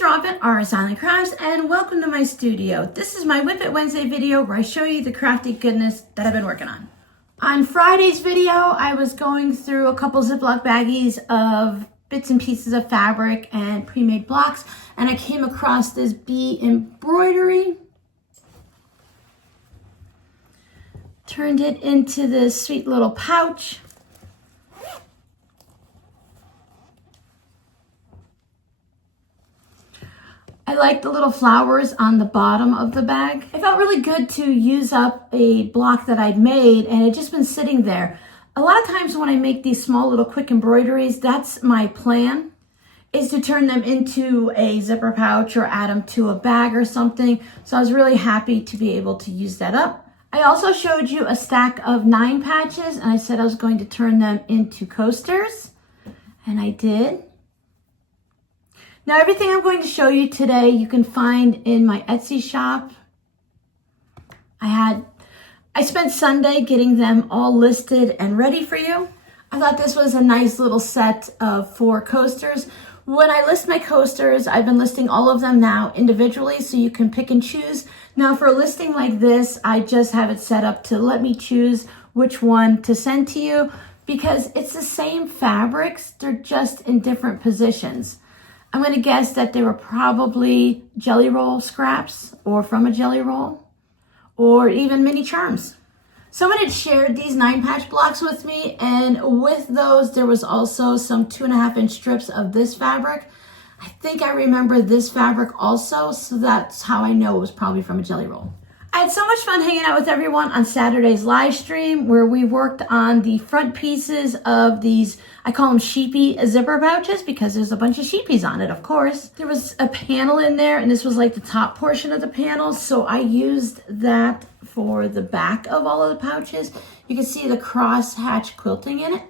it's Robin, our Silent Crafts, and welcome to my studio. This is my WiP It Wednesday video where I show you the crafty goodness that I've been working on. On Friday's video, I was going through a couple Ziploc baggies of bits and pieces of fabric and pre-made blocks, and I came across this bee embroidery. Turned it into this sweet little pouch. I like the little flowers on the bottom of the bag. It felt really good to use up a block that I'd made and it had just been sitting there. A lot of times when I make these small little quick embroideries, that's my plan, is to turn them into a zipper pouch or add them to a bag or something. So I was really happy to be able to use that up. I also showed you a stack of 9 patches and I said I was going to turn them into coasters, and I did. Now everything I'm going to show you today you can find in my Etsy shop. I spent Sunday getting them all listed and ready for you. I thought this was a nice little set of 4 coasters. When I list my coasters, I've been listing all of them now individually so you can pick and choose. Now for a listing like this, I just have it set up to let me choose which one to send to you because it's the same fabrics, they're just in different positions. I'm going to guess that they were probably jelly roll scraps or from a jelly roll or even mini charms. Someone had shared these 9 patch blocks with me, and with those there was also some 2.5-inch strips of this fabric. I think I remember this fabric also, so that's how I know it was probably from a jelly roll. I had so much fun hanging out with everyone on Saturday's live stream where we worked on the front pieces of these, I call them sheepy zipper pouches because there's a bunch of sheepies on it, of course. There was a panel in there and this was like the top portion of the panel, so I used that for the back of all of the pouches. You can see the cross hatch quilting in it.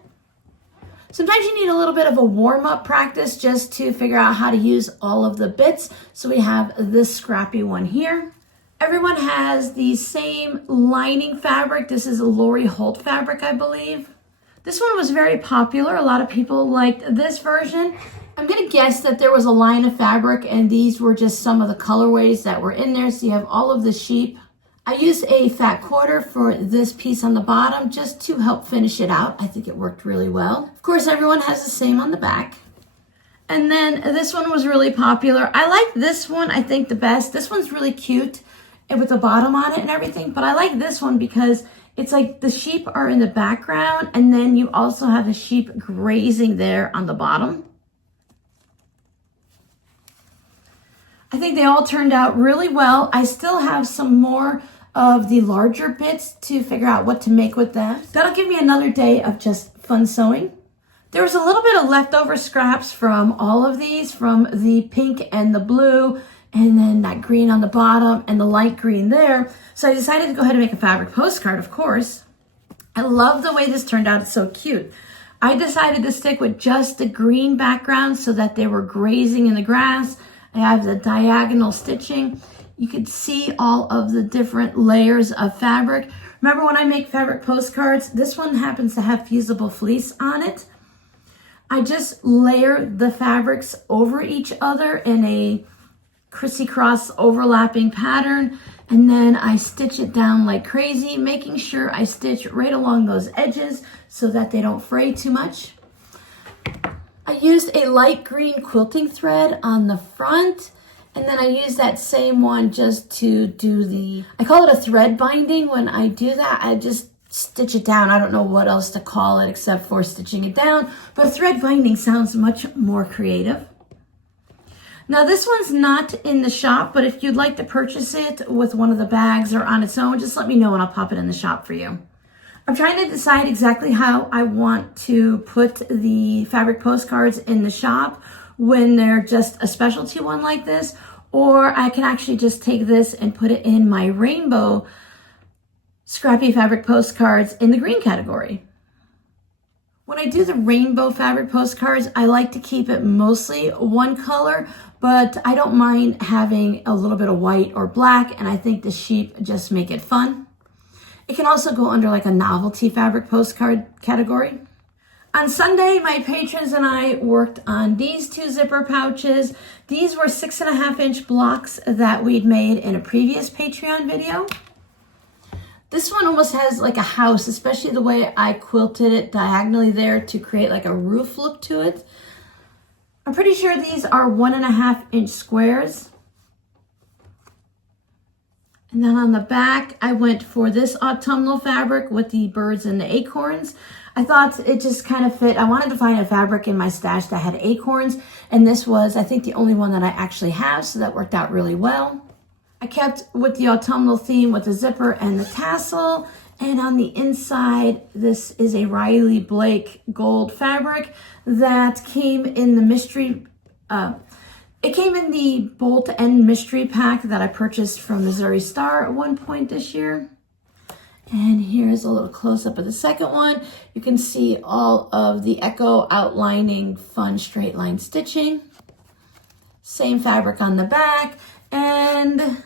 Sometimes you need a little bit of a warm-up practice just to figure out how to use all of the bits. So we have this scrappy one here. Everyone has the same lining fabric. This is a Lori Holt fabric, I believe. This one was very popular. A lot of people liked this version. I'm gonna guess that there was a line of fabric and these were just some of the colorways that were in there. So you have all of the sheep. I used a fat quarter for this piece on the bottom just to help finish it out. I think it worked really well. Of course, everyone has the same on the back. And then this one was really popular. I like this one, I think, the best. This one's really cute and with the bottom on it and everything, but I like this one because it's like the sheep are in the background and then you also have the sheep grazing there on the bottom. I think they all turned out really well. I still have some more of the larger bits to figure out what to make with that. That'll give me another day of just fun sewing. There was a little bit of leftover scraps from all of these, from the pink and the blue, and then that green on the bottom and the light green there. So I decided to go ahead and make a fabric postcard, of course. I love the way this turned out. It's so cute. I decided to stick with just the green background so that they were grazing in the grass. I have the diagonal stitching. You could see all of the different layers of fabric. Remember when I make fabric postcards, this one happens to have fusible fleece on it. I just layer the fabrics over each other in a crisscross overlapping pattern, and then I stitch it down like crazy, making sure I stitch right along those edges so that they don't fray too much. I used a light green quilting thread on the front, and then I use that same one just to do the, I call it a thread binding. When I do that, I just stitch it down. I don't know what else to call it except for stitching it down, but thread binding sounds much more creative. Now this one's not in the shop, but if you'd like to purchase it with one of the bags or on its own, just let me know and I'll pop it in the shop for you. I'm trying to decide exactly how I want to put the fabric postcards in the shop when they're just a specialty one like this, or I can actually just take this and put it in my rainbow scrappy fabric postcards in the green category. When I do the rainbow fabric postcards, I like to keep it mostly one color, but I don't mind having a little bit of white or black, and I think the sheep just make it fun. It can also go under like a novelty fabric postcard category. On Sunday, my patrons and I worked on these 2 zipper pouches. These were 6.5-inch blocks that we'd made in a previous Patreon video. This one almost has like a house, especially the way I quilted it diagonally there to create like a roof look to it. I'm pretty sure these are 1.5-inch squares. And then on the back, I went for this autumnal fabric with the birds and the acorns. I thought it just kind of fit. I wanted to find a fabric in my stash that had acorns, and this was, I think, the only one that I actually have, so that worked out really well. I kept with the autumnal theme with the zipper and the tassel, and on the inside, this is a Riley Blake gold fabric that came in the mystery, it came in the bolt end mystery pack that I purchased from Missouri Star at one point this year. And here's a little close-up of the second one. You can see all of the Echo outlining fun straight line stitching. Same fabric on the back and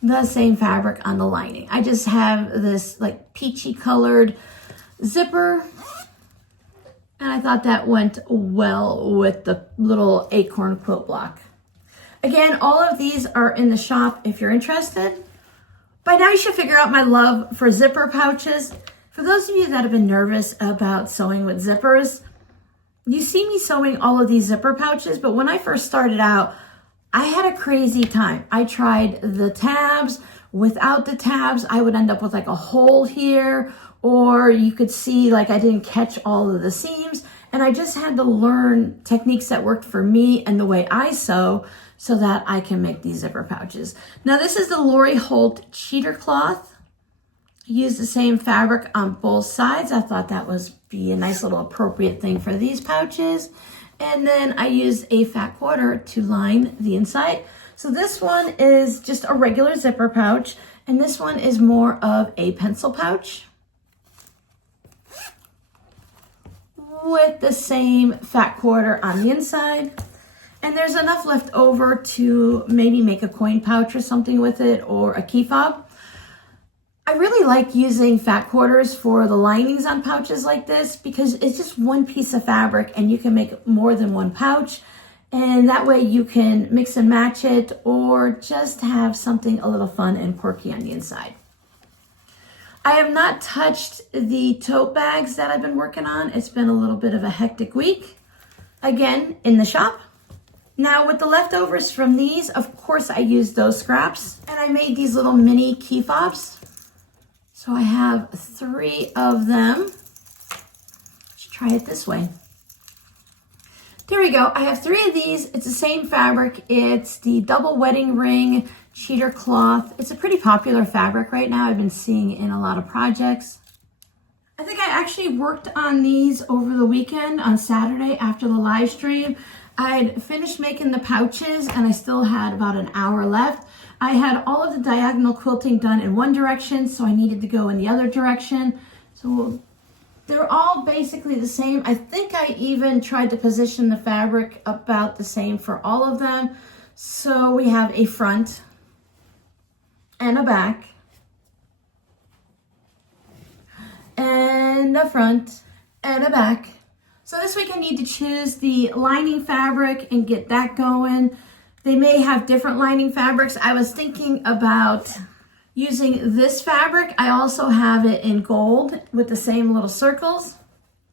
the same fabric on the lining. I just have this like peachy colored zipper, and I thought that went well with the little acorn quilt block. Again, all of these are in the shop if you're interested. By now you should figure out my love for zipper pouches. For those of you that have been nervous about sewing with zippers, you see me sewing all of these zipper pouches, but when I first started out, I had a crazy time. I tried the tabs. Without the tabs, I would end up with like a hole here, or you could see like I didn't catch all of the seams, and I just had to learn techniques that worked for me and the way I sew so that I can make these zipper pouches. Now this is the Lori Holt cheater cloth. I used the same fabric on both sides. I thought that was be a nice little appropriate thing for these pouches. And then I used a fat quarter to line the inside. So this one is just a regular zipper pouch, and this one is more of a pencil pouch with the same fat quarter on the inside. And there's enough left over to maybe make a coin pouch or something with it, or a key fob. I really like using fat quarters for the linings on pouches like this because it's just one piece of fabric and you can make more than one pouch. And that way you can mix and match it or just have something a little fun and quirky on the inside. I have not touched the tote bags that I've been working on. It's been a little bit of a hectic week. Again, in the shop. Now with the leftovers from these, of course I used those scraps and I made these little mini key fobs. So I have 3 of them. Let's try it this way. There we go. I have 3 of these. It's the same fabric. It's the double wedding ring cheater cloth. It's a pretty popular fabric right now. I've been seeing it in a lot of projects. I think I actually worked on these over the weekend on Saturday after the live stream. I'd finished making the pouches and I still had about an hour left. I had all of the diagonal quilting done in one direction, so I needed to go in the other direction. So they're all basically the same. I think I even tried to position the fabric about the same for all of them. So we have a front and a back and a front and a back. So this week I need to choose the lining fabric and get that going. They may have different lining fabrics. I was thinking about using this fabric. I also have it in gold with the same little circles.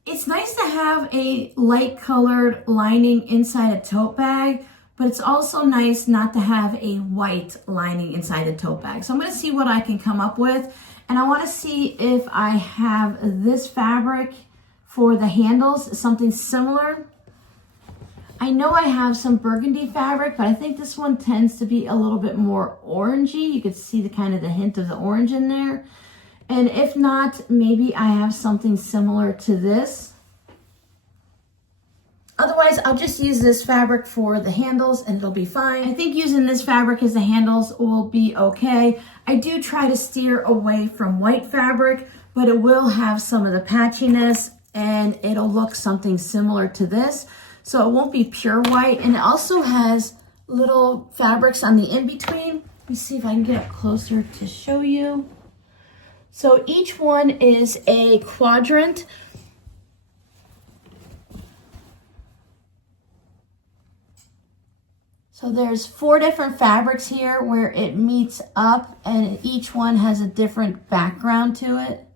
It's nice to have a light colored lining inside a tote bag, but it's also nice not to have a white lining inside the tote bag. So I'm going to see what I can come up with. And I want to see if I have this fabric for the handles, something similar. I know I have some burgundy fabric, but I think this one tends to be a little bit more orangey. You can see the kind of the hint of the orange in there. And if not, maybe I have something similar to this. Otherwise, I'll just use this fabric for the handles and it'll be fine. I think using this fabric as the handles will be okay. I do try to steer away from white fabric, but it will have some of the patchiness and it'll look something similar to this. So it won't be pure white. And it also has little fabrics on the in-between. Let me see if I can get up closer to show you. So each one is a quadrant. So there's 4 different fabrics here where it meets up, and each one has a different background to it.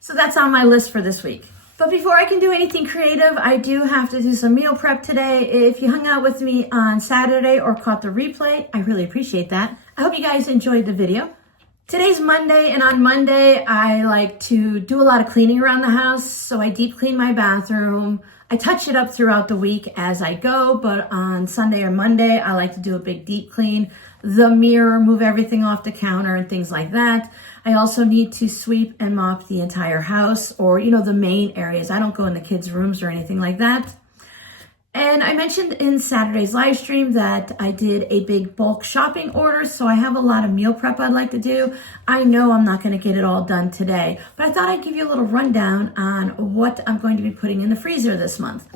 So that's on my list for this week. But before I can do anything creative, I do have to do some meal prep today. If you hung out with me on Saturday or caught the replay, I really appreciate that. I hope you guys enjoyed the video. Today's Monday, and on Monday, I like to do a lot of cleaning around the house. So I deep clean my bathroom. I touch it up throughout the week as I go, but on Sunday or Monday, I like to do a big deep clean, the mirror, move everything off the counter and things like that. I also need to sweep and mop the entire house, or, the main areas. I don't go in the kids' rooms or anything like that. And I mentioned in Saturday's live stream that I did a big bulk shopping order, so I have a lot of meal prep I'd like to do. I know I'm not going to get it all done today, but I thought I'd give you a little rundown on what I'm going to be putting in the freezer this month.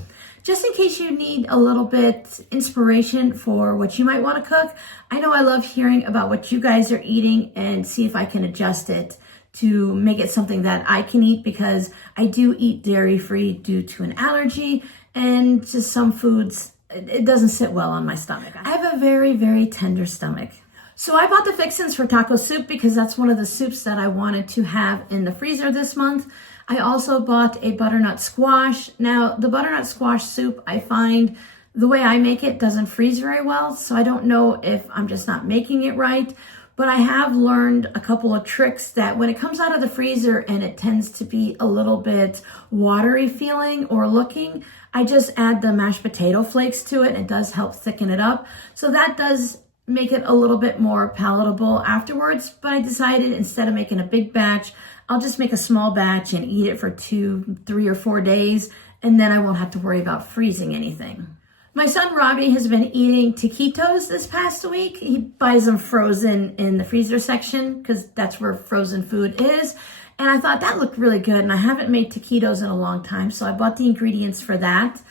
Just in case you need a little bit inspiration for what you might want to cook. I know I love hearing about what you guys are eating and see if I can adjust it to make it something that I can eat, because I do eat dairy-free due to an allergy. And just some foods, it doesn't sit well on my stomach. I have a very, very tender stomach. So I bought the fixins for taco soup because that's one of the soups that I wanted to have in the freezer this month. I also bought a butternut squash. Now, the butternut squash soup, I find the way I make it doesn't freeze very well. So I don't know if I'm just not making it right. But I have learned a couple of tricks that when it comes out of the freezer and it tends to be a little bit watery feeling or looking, I just add the mashed potato flakes to it. It does help thicken it up. So that does make it a little bit more palatable afterwards. But I decided instead of making a big batch, I'll just make a small batch and eat it for 2, 3, or 4 days. And then I won't have to worry about freezing anything. My son Robbie has been eating taquitos this past week. He buys them frozen in the freezer section because that's where frozen food is. And I thought that looked really good, and I haven't made taquitos in a long time, so I bought the ingredients for that.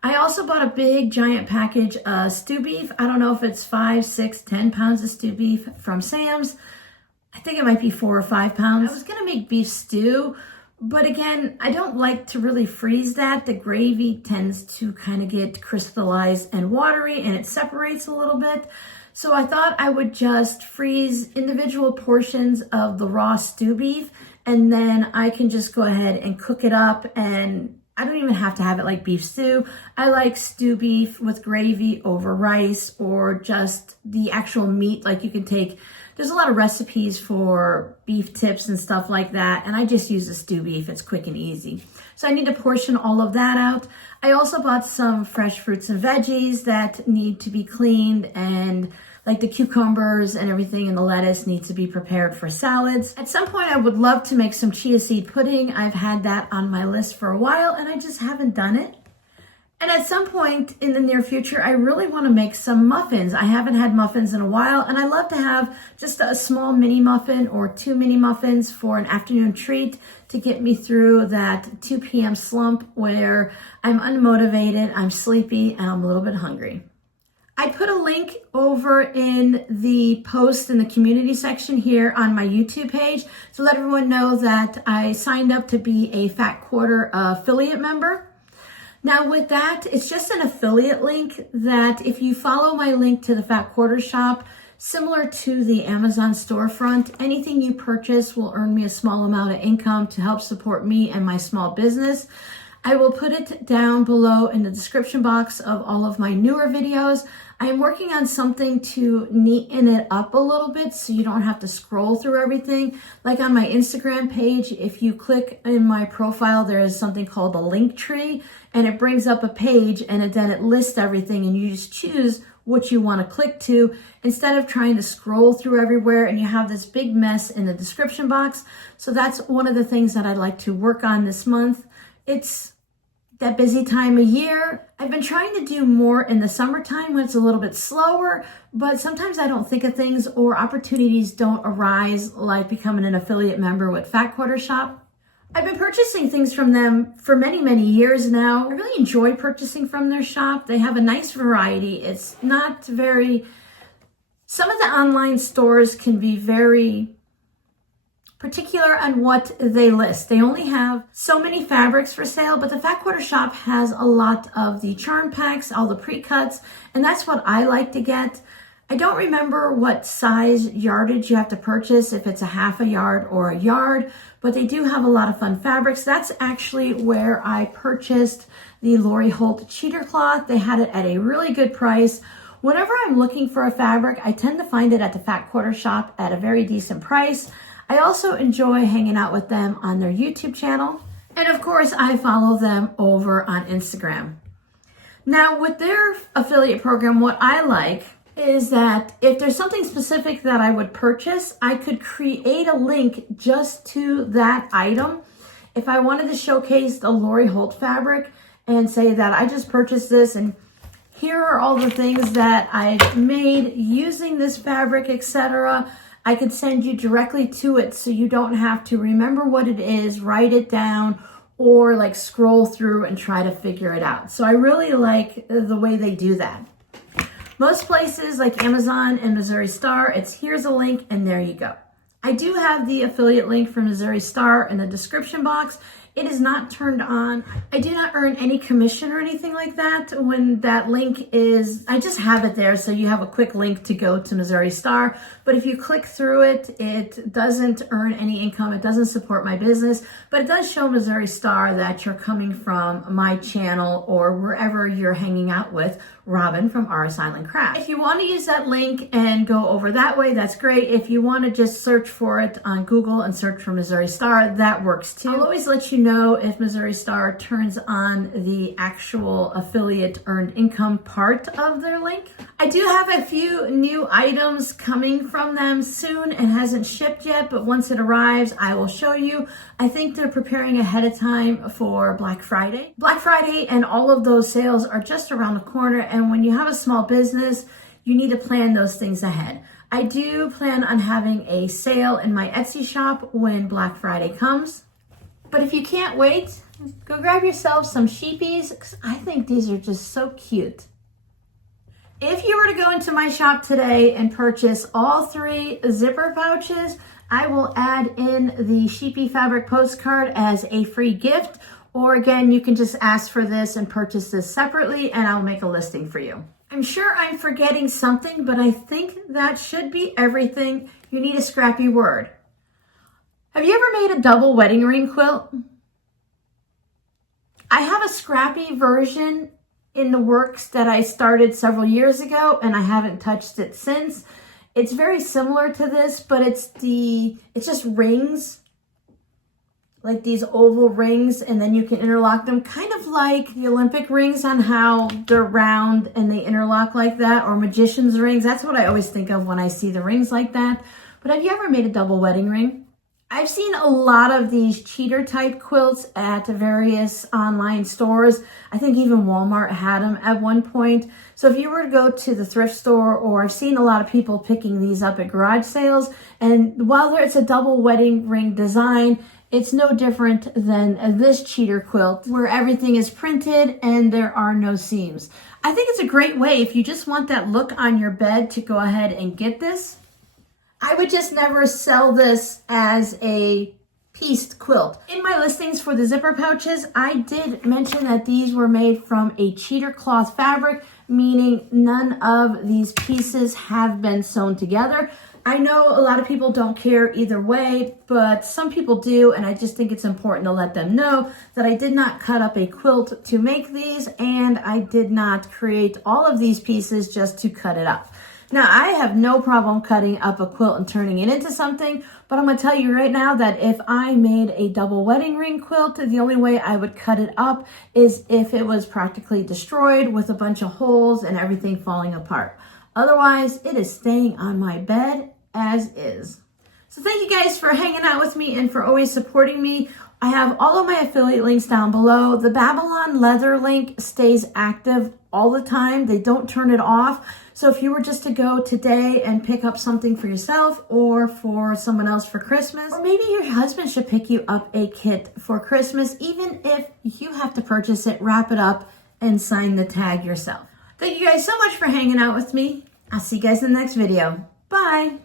I also bought a big giant package of stew beef. I don't know if it's 5, 6, 10 pounds of stew beef from Sam's. I think it might be 4 or 5 pounds. I was gonna make beef stew, but again, I don't like to really freeze that. The gravy tends to kind of get crystallized and watery, and it separates a little bit. So I thought I would just freeze individual portions of the raw stew beef, and then I can just go ahead and cook it up, and I don't even have to have it like beef stew. I like stew beef with gravy over rice, or just the actual meat. Like you can take, there's a lot of recipes for beef tips and stuff like that, and I just use the stew beef. It's quick and easy. So I need to portion all of that out. I also bought some fresh fruits and veggies that need to be cleaned, and like the cucumbers and everything and the lettuce needs to be prepared for salads. At some point, I would love to make some chia seed pudding. I've had that on my list for a while, and I just haven't done it. And at some point in the near future, I really want to make some muffins. I haven't had muffins in a while, and I love to have just a small mini muffin or 2 mini muffins for an afternoon treat to get me through that 2 p.m. slump where I'm unmotivated, I'm sleepy, and I'm a little bit hungry. I put a link over in the post in the community section here on my YouTube page to let everyone know that I signed up to be a Fat Quarter affiliate member. Now with that, it's just an affiliate link that if you follow my link to the Fat Quarter shop, similar to the Amazon storefront, anything you purchase will earn me a small amount of income to help support me and my small business. I will put it down below in the description box of all of my newer videos. I am working on something to neaten it up a little bit so you don't have to scroll through everything. Like on my Instagram page, if you click in my profile, there is something called a link tree, and it brings up a page, and then it lists everything, and you just choose what you want to click to instead of trying to scroll through everywhere and you have this big mess in the description box. So that's one of the things that I'd like to work on this month. It's that busy time of year. I've been trying to do more in the summertime when it's a little bit slower, but sometimes I don't think of things or opportunities don't arise, like becoming an affiliate member with Fat Quarter Shop. I've been purchasing things from them for many, many years now. I really enjoy purchasing from their shop. They have a nice variety. It's not very, some of the online stores can be very particular on what they list. They only have so many fabrics for sale, but the Fat Quarter Shop has a lot of the charm packs, all the pre-cuts, and that's what I like to get. I don't remember what size yardage you have to purchase, if it's a half a yard or a yard, but they do have a lot of fun fabrics. That's actually where I purchased the Lori Holt cheater cloth. They had it at a really good price. Whenever I'm looking for a fabric, I tend to find it at the Fat Quarter Shop at a very decent price. I also enjoy hanging out with them on their YouTube channel. And of course, I follow them over on Instagram. Now, with their affiliate program, what I like is that if there's something specific that I would purchase, I could create a link just to that item. If I wanted to showcase the Lori Holt fabric and say that I just purchased this and here are all the things that I've made using this fabric, etc., I could send you directly to it so you don't have to remember what it is, write it down, or like scroll through and try to figure it out. So I really like the way they do that. Most places like Amazon and Missouri Star, it's here's a link and there you go. I do have the affiliate link for Missouri Star in the description box. It is not turned on. I do not earn any commission or anything like that when that link is, I just have it there so you have a quick link to go to Missouri Star. But if you click through it, it doesn't earn any income. It doesn't support my business, but it does show Missouri Star that you're coming from my channel or wherever you're hanging out with Robin from RS Island Craft. If you want to use that link and go over that way, that's great. If you want to just search for it on Google and search for Missouri Star, that works too. I'll always let you know if Missouri Star turns on the actual affiliate earned income part of their link. I do have a few new items coming from them soon. It hasn't shipped yet, but once it arrives, I will show you. I think they're preparing ahead of time for Black Friday. Black Friday and all of those sales are just around the corner, and when you have a small business, you need to plan those things ahead. I do plan on having a sale in my Etsy shop when Black Friday comes. But if you can't wait, go grab yourself some sheepies, because I think these are just so cute. If you were to go into my shop today and purchase all 3 zipper pouches, I will add in the sheepy fabric postcard as a free gift. Or again, you can just ask for this and purchase this separately and I'll make a listing for you. I'm sure I'm forgetting something, but I think that should be everything. You need a scrappy word. Have you ever made a double wedding ring quilt? I have a scrappy version in the works that I started several years ago and I haven't touched it since. It's very similar to this, but it's just rings, like these oval rings, and then you can interlock them, kind of like the Olympic rings on how they're round and they interlock like that, or magician's rings. That's what I always think of when I see the rings like that. But have you ever made a double wedding ring? I've seen a lot of these cheater type quilts at various online stores. I think even Walmart had them at one point. So if you were to go to the thrift store, or I've seen a lot of people picking these up at garage sales, and while it's a double wedding ring design, it's no different than this cheater quilt where everything is printed and there are no seams. I think it's a great way if you just want that look on your bed to go ahead and get this. I would just never sell this as a pieced quilt. In my listings for the zipper pouches, I did mention that these were made from a cheater cloth fabric, meaning none of these pieces have been sewn together. I know a lot of people don't care either way, but some people do, and I just think it's important to let them know that I did not cut up a quilt to make these, and I did not create all of these pieces just to cut it up. Now, I have no problem cutting up a quilt and turning it into something, but I'm going to tell you right now that if I made a double wedding ring quilt, the only way I would cut it up is if it was practically destroyed with a bunch of holes and everything falling apart. Otherwise, it is staying on my bed as is. So thank you guys for hanging out with me and for always supporting me. I have all of my affiliate links down below. The Babylon leather link stays active all the time. They don't turn it off. So if you were just to go today and pick up something for yourself or for someone else for Christmas, or maybe your husband should pick you up a kit for Christmas, even if you have to purchase it, wrap it up, and sign the tag yourself. Thank you guys so much for hanging out with me. I'll see you guys in the next video. Bye.